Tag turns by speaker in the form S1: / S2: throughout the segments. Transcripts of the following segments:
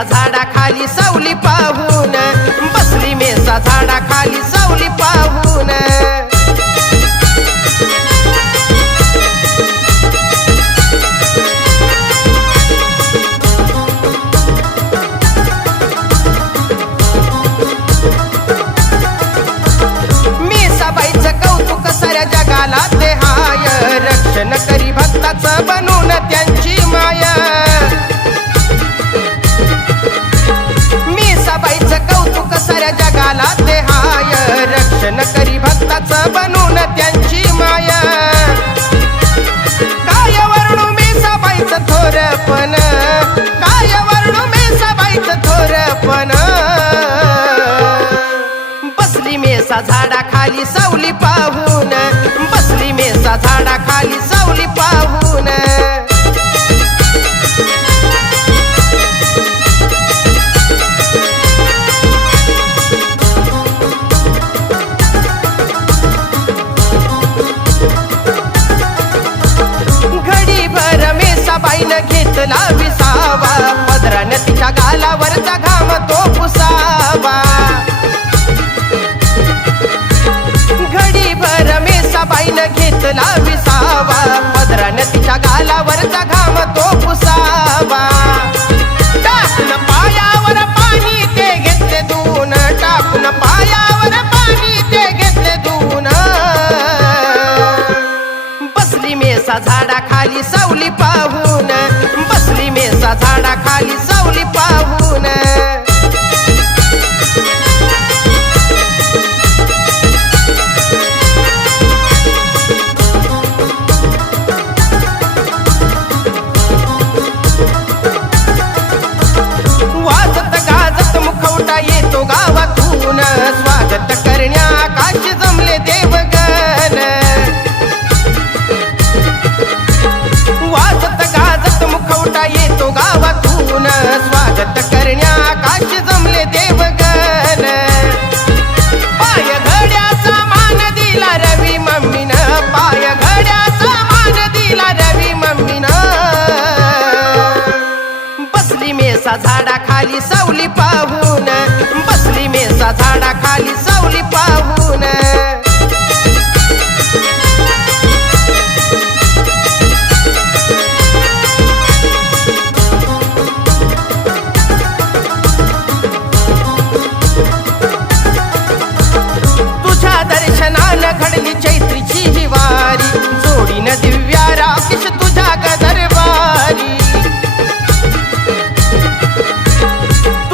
S1: झाडाखाली सावली पाहून. बसली मेसा झाडाखाली सावली पाहून. झाडा खाली झाडाखाली सावली पाहून बसली मेसा झाडाखाली सावली पाहून. घडी भर मेसाबाईनं घेतला विसावा. पदरानं तिच्या गालावरचा घाम तो पुसा मेसाबाईनं घेतला विसावा. पदरानं तिच्या गालावरचा घाम तो पुसावा. टाकून पायावर पाणी ते घेतले दून टाकून पायावर पाणी ते घेतले दून बसली मेसा झाडाखाली सावली पाहू बसली मेसा झाडाखाली सावली पाहून बसली मेसा झाडा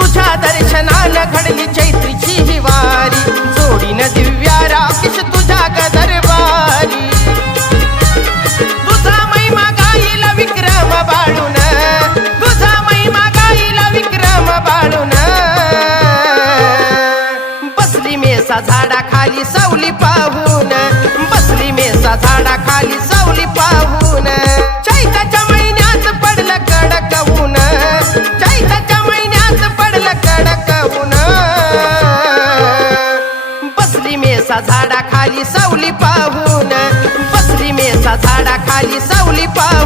S1: तुझ्या दर्शनान घडली चैत्रीची ही वारी. न दिव्या राकेश तुझ्या गदरबारी. तुझा महिमा गाईल विक्रम बाळून. तुझा महिमा गाईल विक्रम बाळून. बसली मेसा झाडाखाली सावली पाहून. बसली मेसा झाडाखाली सावली पाहून. मेचा झाडा खाली सावली पाहून बसली झाडा खाली सावली पाहून.